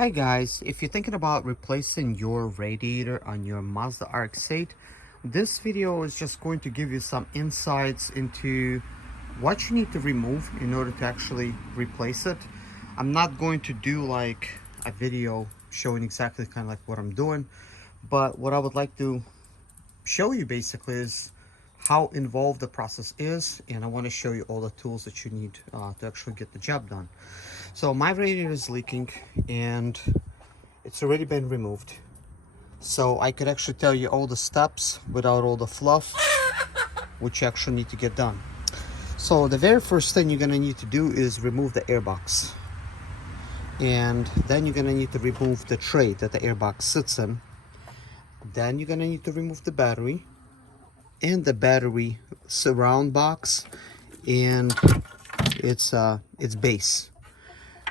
Hi guys, if you're thinking about replacing your radiator on your Mazda RX8, this video is just going to give you some insights into what you need to remove in order to actually replace it. I'm not going to do like a video showing exactly kind of like what I'm doing, but what I would like to show you basically is how involved the process is, and I want to show you all the tools that you need to actually get the job done. So my radiator is leaking and it's already been removed, so I could actually tell you all the steps without all the fluff which you actually need to get done. So the very first thing you're going to need to do is remove the airbox, and then you're going to need to remove the tray that the airbox sits in. Then you're going to need to remove the battery and the battery surround box and its base.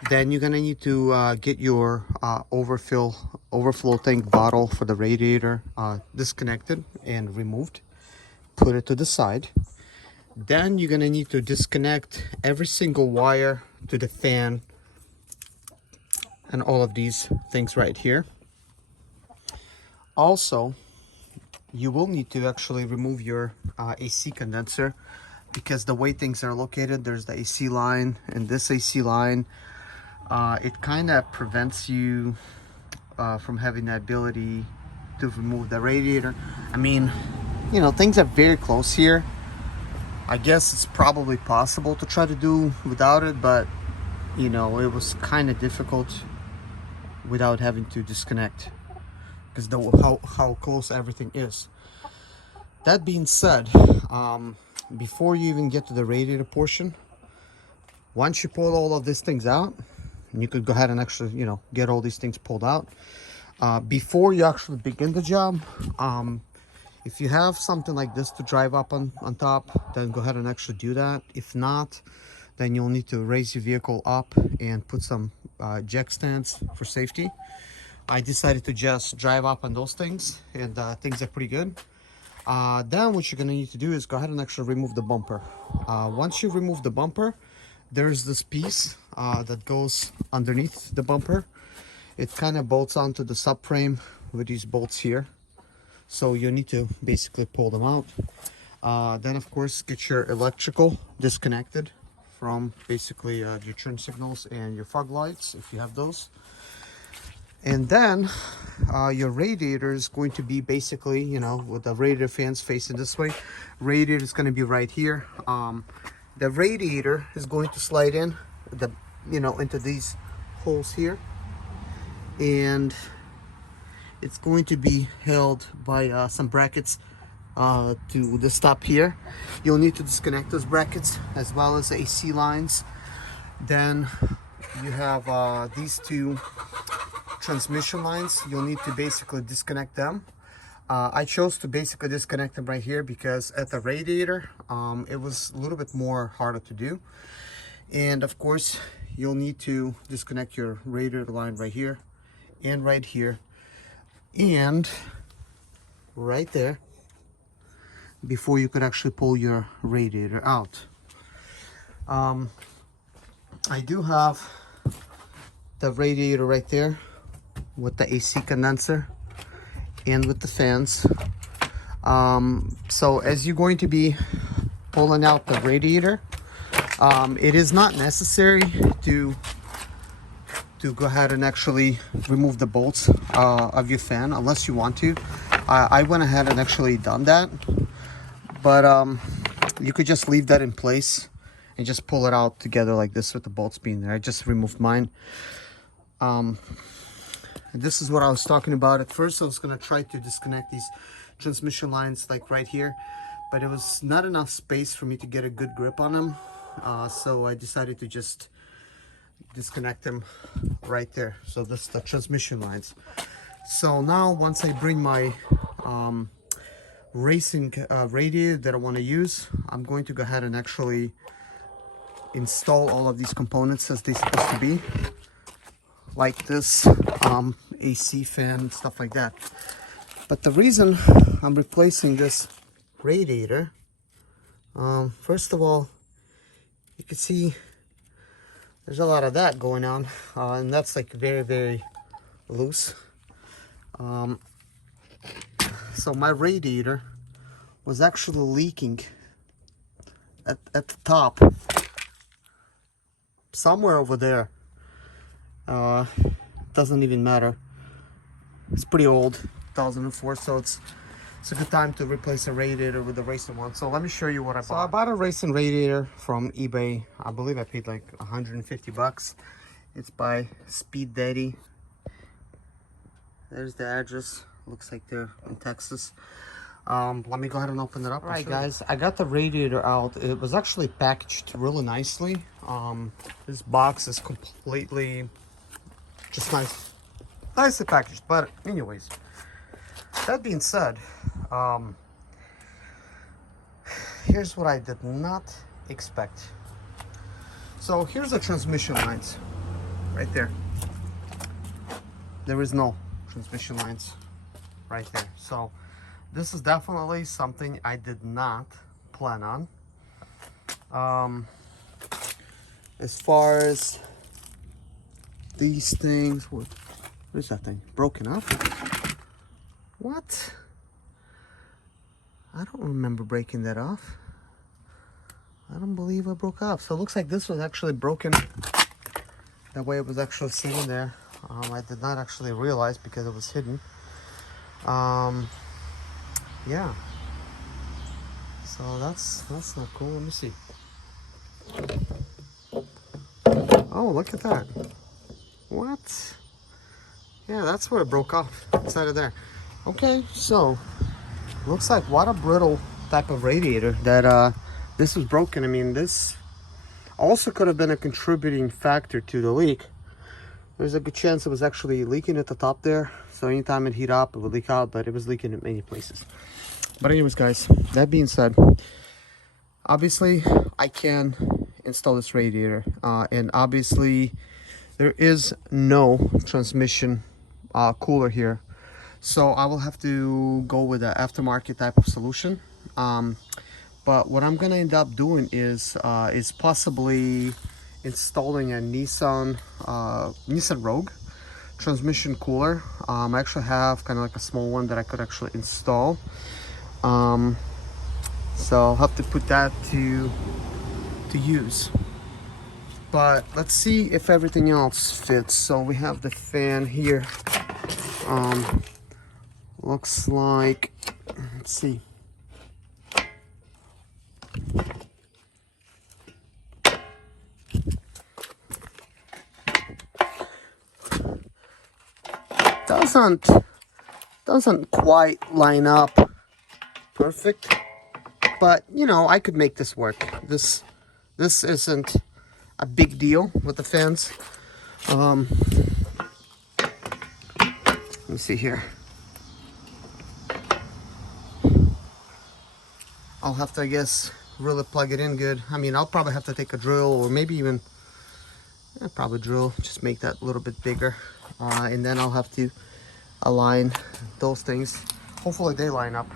Then you're gonna need to get your overflow tank bottle for the radiator disconnected and removed. Put it to the side. Then you're gonna need to disconnect every single wire to the fan and all of these things right here. Also, you will need to actually remove your AC condenser, because the way things are located, there's the AC line and this AC line. It kind of prevents you from having the ability to remove the radiator. I mean, you know, things are very close here. I guess it's probably possible to try to do without it, but you know, it was kind of difficult without having to disconnect, because how close everything is. That being said, before you even get to the radiator portion, once you pull all of these things out, and you could go ahead and actually, you know, get all these things pulled out. Before you actually begin the job, if you have something like this to drive up on top, then go ahead and actually do that. If not, then you'll need to raise your vehicle up and put some jack stands for safety. I decided to just drive up on those things, and things are pretty good. Then what you're going to need to do is go ahead and actually remove the bumper. Once you remove the bumper, there's this piece that goes underneath the bumper. It kind of bolts onto the subframe with these bolts here, so you need to basically pull them out. Then of course get your electrical disconnected from basically your turn signals and your fog lights if you have those. And then your radiator is going to be basically, you know, with the radiator fans facing this way, radiator is going to be right here. The radiator is going to slide in into these holes here, and it's going to be held by some brackets to the top here. You'll need to disconnect those brackets as well as the AC lines. Then you have these two transmission lines. You'll need to basically disconnect them. I chose to basically disconnect them right here because at the radiator it was a little bit more harder to do. And of course you'll need to disconnect your radiator line right here and right here and right there before you could actually pull your radiator out. I do have the radiator right there with the AC condenser and with the fans. So as you're going to be pulling out the radiator, it is not necessary to go ahead and actually remove the bolts of your fan unless you want to. I went ahead and actually done that, but you could just leave that in place and just pull it out together like this with the bolts being there. I just removed mine. This is what I was talking about. At first I was going to try to disconnect these transmission lines like right here, but it was not enough space for me to get a good grip on them, so I decided to just disconnect them right there. So that's the transmission lines. So now once I bring my racing radiator that I want to use, I'm going to go ahead and actually install all of these components as they're supposed to be, like this AC fan, stuff like that. But the reason I'm replacing this radiator, first of all, you can see there's a lot of that going on, and that's like very loose. So my radiator was actually leaking at the top, somewhere over there. Doesn't even matter. It's pretty old, 2004, so it's a good time to replace a radiator with a racing one. So let me show you what I bought. So I bought a racing radiator from eBay. I believe I paid like 150 bucks. It's by Speed Daddy. There's the address. Looks like they're in Texas. Let me go ahead and open it up. All right, guys, I got the radiator out. It was actually packaged really nicely. This box is completely just nicely packaged. But anyways, that being said, here's what I did not expect. So here's the transmission lines right there. There is no transmission lines right there. So this is definitely something I did not plan on. As far as these things, what is that thing? Broken up? What? I don't remember breaking that off. I don't believe I broke off. So it looks like this was actually broken. That way it was actually sitting there. I did not actually realize because it was hidden. Yeah. So that's not cool. Let me see. Oh, look at that. What? Yeah, that's where it broke off, inside of there. Okay, so looks like what a brittle type of radiator that this was broken. I mean, this also could have been a contributing factor to the leak. There's a good chance it was actually leaking at the top there. So anytime it heat up, it would leak out, but it was leaking in many places. But anyways, guys, that being said, obviously I can install this radiator. And obviously there is no transmission cooler here. So I will have to go with an aftermarket type of solution. But what I'm gonna end up doing is possibly installing a Nissan Rogue transmission cooler. I actually have kind of like a small one that I could actually install. So I'll have to put that to use. But let's see if everything else fits. So we have the fan here. Looks like, let's see. Doesn't quite line up perfect, but you know, I could make this work. This isn't a big deal with the fans. Let me see here. I'll have to, I guess, really plug it in good. I mean, I'll probably have to take a drill, or maybe even probably drill, just make that a little bit bigger, and then I'll have to align those things. Hopefully they line up.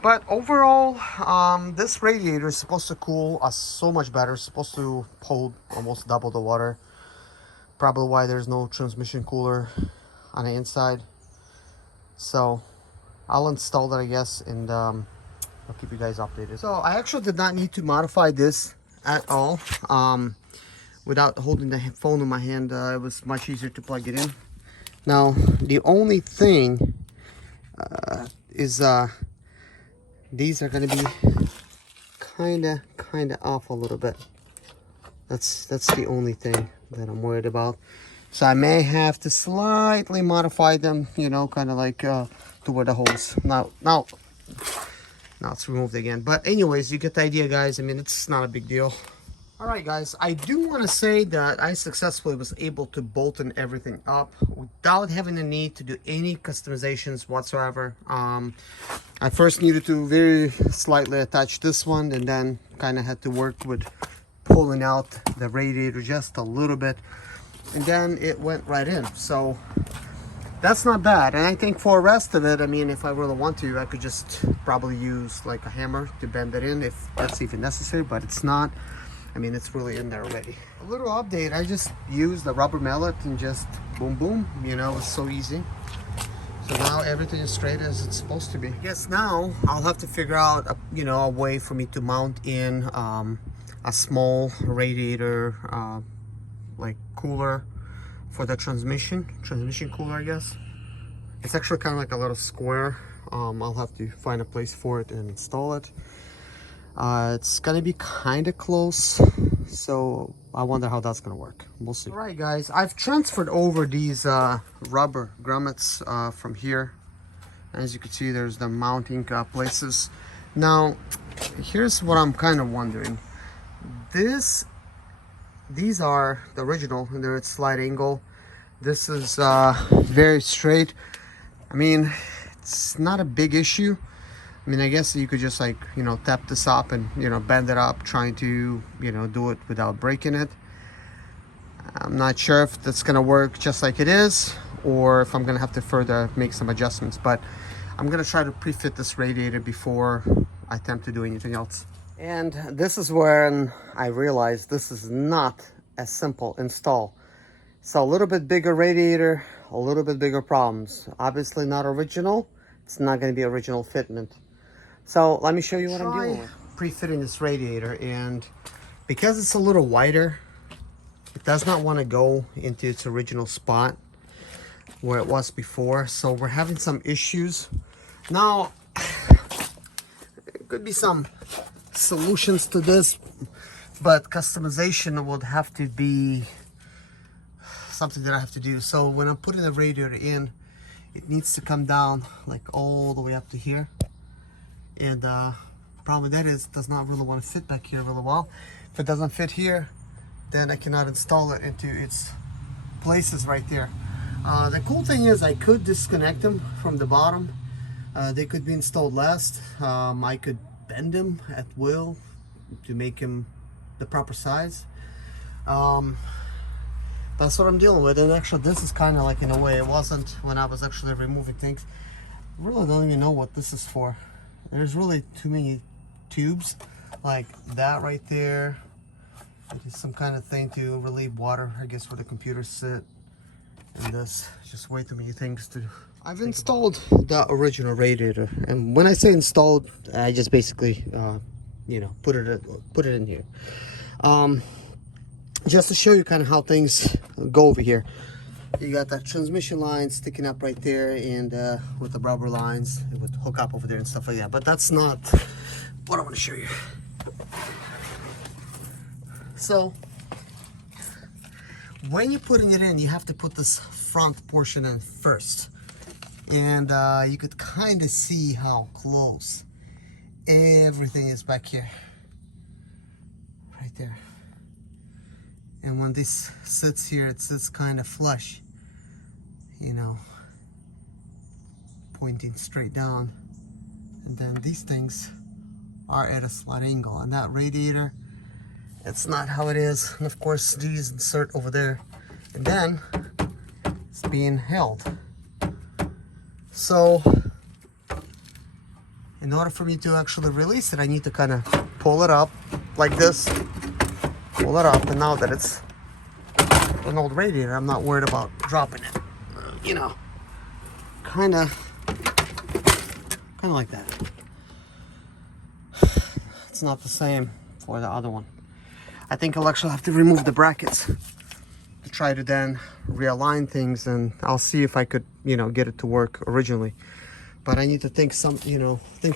But overall, this radiator is supposed to cool us so much better. It's supposed to hold almost double the water. Probably why there's no transmission cooler on the inside. So I'll install that, I guess, and I'll keep you guys updated. So I actually did not need to modify this at all. Without holding the phone in my hand, it was much easier to plug it in. Now the only thing is these are going to be kind of off a little bit. That's the only thing that I'm worried about. So I may have to slightly modify them, you know, kind of like to where the holes. Now it's removed again. But anyways, you get the idea, guys. I mean, it's not a big deal. All right, guys, I do want to say that I successfully was able to bolt everything up without having the need to do any customizations whatsoever. I first needed to very slightly attach this one, and then kind of had to work with pulling out the radiator just a little bit, and then it went right in. So that's not bad. And I think for the rest of it, I mean, if I really want to, I could just probably use like a hammer to bend it in if that's even necessary, but it's not. I mean, it's really in there already. A little update, I just used the rubber mallet and just boom, boom, you know, it's so easy. So now everything is straight as it's supposed to be. I guess now I'll have to figure out, you know, a way for me to mount in a small radiator, like cooler for the transmission cooler, I guess. It's actually kind of like a little square. I'll have to find a place for it and install it. It's gonna be kind of close, so I wonder how that's gonna work. We'll see. All right, guys, I've transferred over these rubber grommets from here. As you can see, there's the mounting places. Now, here's what I'm kind of wondering. These are the original, and they're at slight angle. This is very straight. I mean, it's not a big issue. I mean, I guess you could just, like, you know, tap this up and, you know, bend it up, trying to, you know, do it without breaking it. I'm not sure if that's gonna work just like it is, or if I'm gonna have to further make some adjustments, but I'm gonna try to pre-fit this radiator before I attempt to do anything else. And this is when I realized this is not a simple install. So a little bit bigger radiator, a little bit bigger problems. Obviously not original. It's not going to be original fitment. So let me show you what I'm dealing with. Pre-fitting this radiator, and because it's a little wider, it does not want to go into its original spot where it was before. So we're having some issues. Now, there could be some solutions to this, but customization would have to be something that I have to do. So when I'm putting the radiator in, it needs to come down like all the way up to here, and problem with that is it does not really want to fit back here really well. If it doesn't fit here, then I cannot install it into its places right there. The cool thing is I could disconnect them from the bottom. They could be installed last. I could bend them at will to make them the proper size. That's what I'm dealing with. And actually this is kind of like, in a way, it wasn't when I was actually removing things. I really don't even know what this is for. There's really too many tubes like that right there. It is some kind of thing to relieve water, I guess, where the computers sit. And this, just way too many things to. I've installed the original radiator, and when I say installed, I just basically you know, put it in here. Just to show you kind of how things go over here. You got that transmission line sticking up right there, and with the rubber lines, it would hook up over there and stuff like that. But that's not what I want to show you. So when you're putting it in, you have to put this front portion in first. And you could kind of see how close everything is back here. Right there. And when this sits here, it sits kind of flush, you know, pointing straight down. And then these things are at a slight angle. And that radiator, it's not how it is. And of course, these insert over there. And then it's being held. So in order for me to actually release it, I need to kind of pull it up like this. Pull it up, and now that it's an old radiator, I'm not worried about dropping it. You know, kind of like that. It's not the same for the other one. I think I'll actually have to remove the brackets to try to then realign things, and I'll see if I could, you know, get it to work originally. But I need to think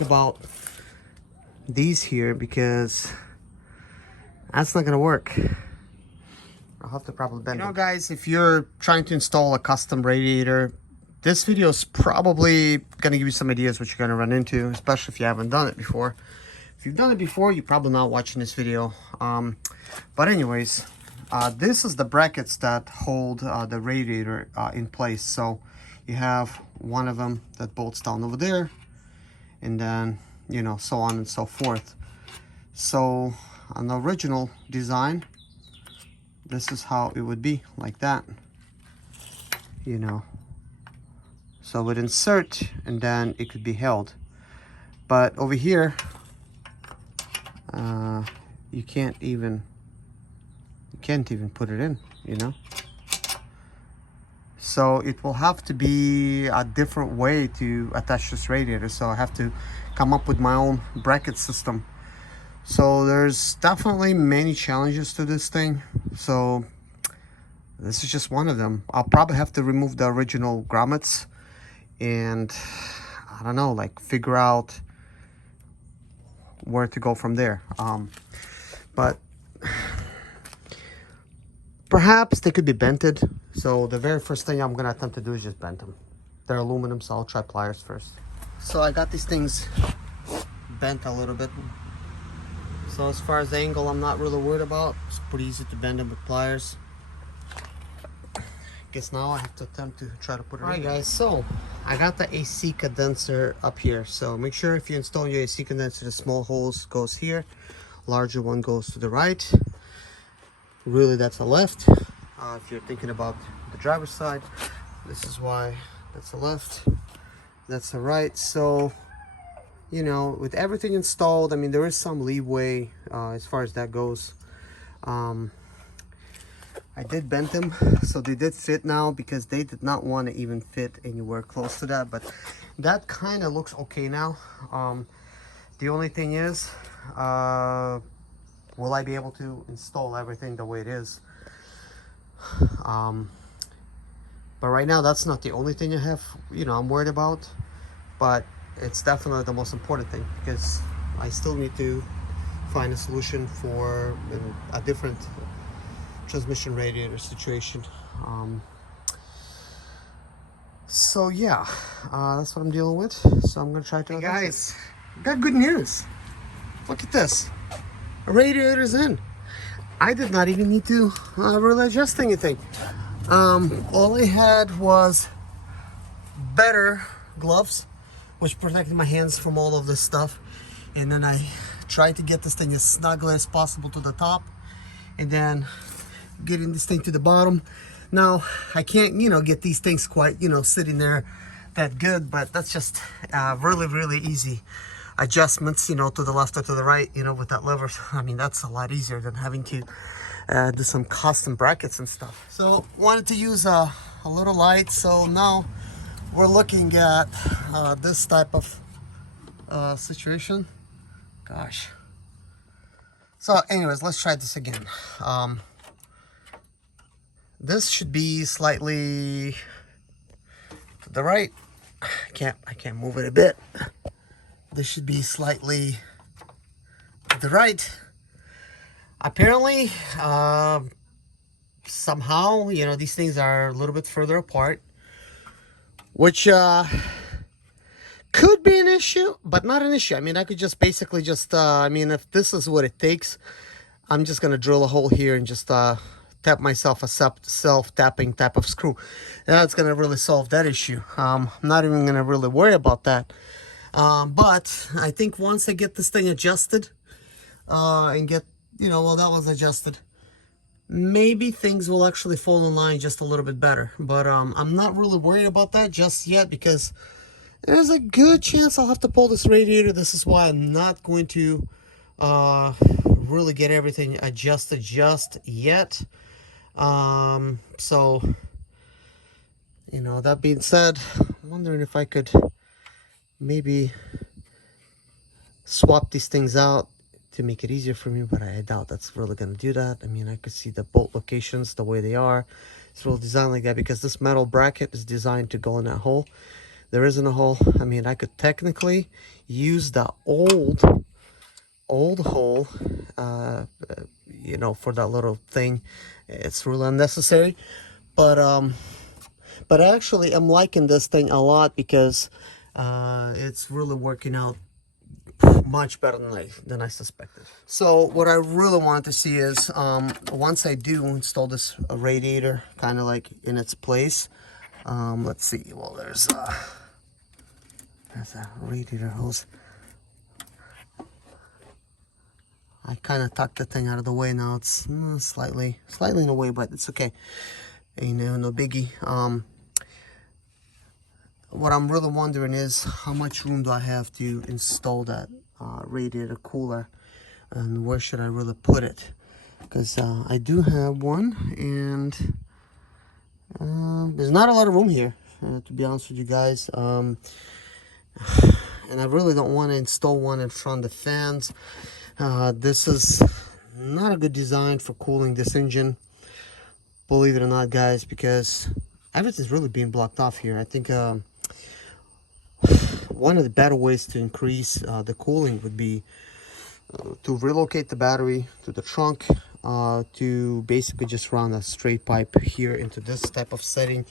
about these here, because that's not gonna work. I'll have to probably bend it. You know, guys, if you're trying to install a custom radiator, this video is probably gonna give you some ideas what you're gonna run into, especially if you haven't done it before. If you've done it before, you're probably not watching this video. But anyways, this is the brackets that hold the radiator in place. So you have one of them that bolts down over there, and then, you know, so on and so forth. So on the original design, this is how it would be, like that, you know. So it would insert, and then it could be held. But over here, you can't even put it in, you know. So it will have to be a different way to attach this radiator. So I have to come up with my own bracket system. So there's definitely many challenges to this thing. So this is just one of them. I'll probably have to remove the original grommets and I don't know, like figure out where to go from there. But perhaps they could be bented. So the very first thing I'm gonna attempt to do is just bend them. They're aluminum, so I'll try pliers first. So I got these things bent a little bit. So as far as the angle, I'm not really worried about. It's pretty easy to bend them with pliers. Guess now I have to attempt to try to put it in. Alright guys, so I got the AC condenser up here. So make sure if you install your AC condenser, the small holes goes here, larger one goes to the right. Really, that's the left. If you're thinking about the driver's side, this is why that's the left, that's the right. So, you know, with everything installed, I mean, there is some leeway as far as that goes. I did bend them, so they did fit now, because they did not want to even fit anywhere close to that, but that kind of looks okay now. The only thing is, will I be able to install everything the way it is? But right now, that's not the only thing I have, you know, I'm worried about, but it's definitely the most important thing, because I still need to find a solution for a different transmission radiator situation. So yeah, that's what I'm dealing with. So I'm gonna try to. Hey guys, got good news. Look at this. The radiator's in. I did not even need to really adjust anything. All I had was better gloves, which protected my hands from all of this stuff. And then I tried to get this thing as snugly as possible to the top, and then getting this thing to the bottom. Now I can't, you know, get these things quite, you know, sitting there that good, but that's just really easy adjustments, you know, to the left or to the right, you know, with that lever. I mean, that's a lot easier than having to do some custom brackets and stuff. So wanted to use a little light. So now we're looking at this type of situation. Gosh. So anyways, let's try this again. This should be slightly to the right. I can't move it a bit. This should be slightly to the right. Apparently, somehow, you know, these things are a little bit further apart, which could be an issue, but not an issue. I mean, I could just basically just, I mean, if this is what it takes, I'm just going to drill a hole here and just tap myself a self-tapping type of screw. That's going to really solve that issue. I'm not even going to really worry about that. But I think once I get this thing adjusted and get, you know, well, that was adjusted, maybe things will actually fall in line just a little bit better. But I'm not really worried about that just yet, because there's a good chance I'll have to pull this radiator. This is why I'm not going to really get everything adjusted just yet. So, you know, that being said, I'm wondering if I could maybe swap these things out to make it easier for me, but I doubt that's really going to do that. I mean, I could see the bolt locations the way they are. It's really designed like that because this metal bracket is designed to go in that hole. There isn't a hole. I mean, I could technically use the old hole, you know, for that little thing. It's really unnecessary, but actually I'm liking this thing a lot, because it's really working out much better than I suspected. So what I really want to see is once I do install this radiator kind of like in its place, let's see. Well, there's a radiator hose. I kind of tucked the thing out of the way now. It's slightly in the way, but it's okay. You know, no biggie. What I'm really wondering is how much room do I have to install that radiator cooler, and where should I really put it? Because I do have one, and There's not a lot of room here, to be honest with you guys. And I really don't want to install one in front of the fans. This is not a good design for cooling this engine, believe it or not, guys, because everything's really being blocked off here. I think one of the better ways to increase the cooling would be to relocate the battery to the trunk, to basically just run a straight pipe here into this type of setting,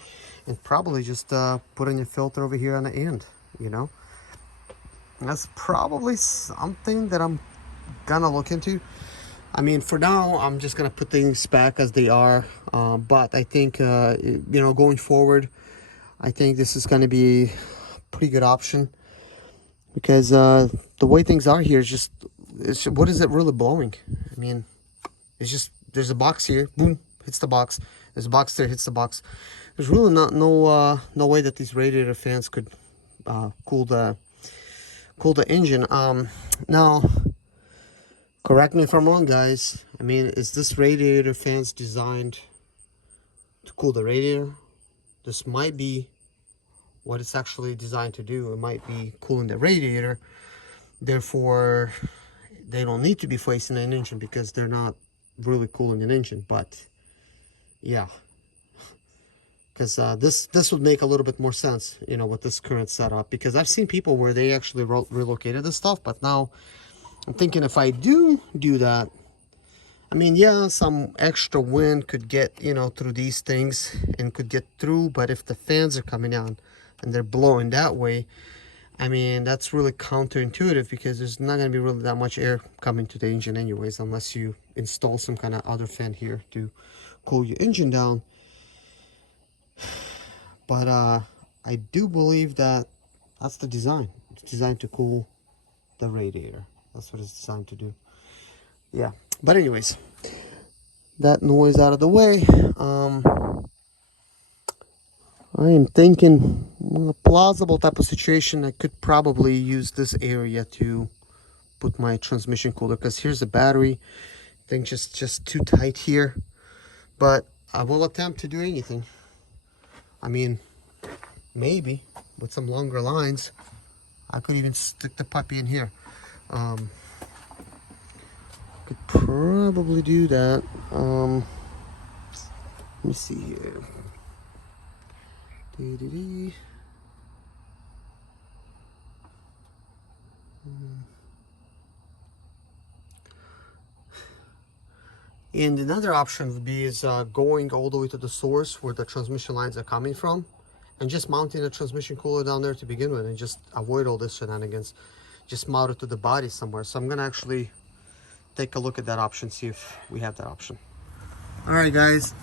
and probably just put in a filter over here on the end, you know. That's probably something that I'm gonna look into. I mean, for now, I'm just gonna put things back as they are, but I think, you know, going forward, I think this is gonna be a pretty good option, because the way things are here is just, what is it really blowing? I mean, it's just, there's a box here, boom, hits the box. There's a box there, hits the box. There's really no way that these radiator fans could cool the engine. Now, correct me if I'm wrong, guys. I mean, is this radiator fans designed to cool the radiator? This might be what it's actually designed to do. It might be cooling the radiator. Therefore, they don't need to be facing an engine because they're not really cooling an engine. But yeah, because this would make a little bit more sense, you know, with this current setup. Because I've seen people where they actually relocated this stuff, but now I'm thinking, if I do that, I mean, yeah, some extra wind could get, you know, through these things and could get through. But if the fans are coming on and they're blowing that way, I mean, that's really counterintuitive, because there's not going to be really that much air coming to the engine anyways, unless you install some kind of other fan here to cool your engine down. But I do believe that that's the design. It's designed to cool the radiator. That's what it's designed to do. Yeah. But anyways, that noise out of the way. I am thinking a plausible type of situation. I could probably use this area to put my transmission cooler, because here's the battery. I think just too tight here. But I will attempt to do anything. I mean, maybe with some longer lines, I could even stick the puppy in here. Could probably do that. Let me see here. And another option would be going all the way to the source where the transmission lines are coming from, and just mounting a transmission cooler down there to begin with, and just avoid all this shenanigans. Just mount it to the body somewhere. So I'm gonna actually take a look at that option, see if we have that option. All right, guys.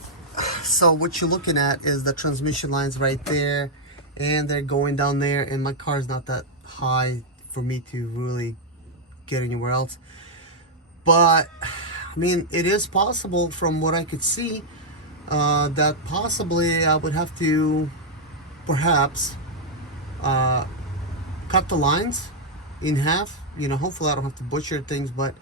So what you're looking at is the transmission lines right there, and they're going down there, and my car is not that high for me to really get anywhere else. But I mean, it is possible, from what I could see, that possibly I would have to perhaps cut the lines in half. You know, hopefully I don't have to butcher things, but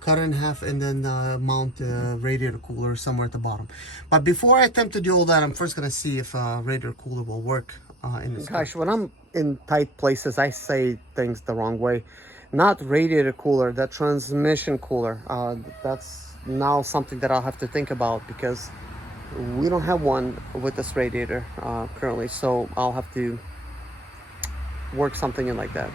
cut it in half and then mount a radiator cooler somewhere at the bottom. But before I attempt to do all that, I'm first gonna see if radiator cooler will work in this. Gosh, when I'm in tight places, I say things the wrong way. Not radiator cooler, that transmission cooler. That's now something that I'll have to think about, because we don't have one with this radiator currently. So I'll have to work something in like that.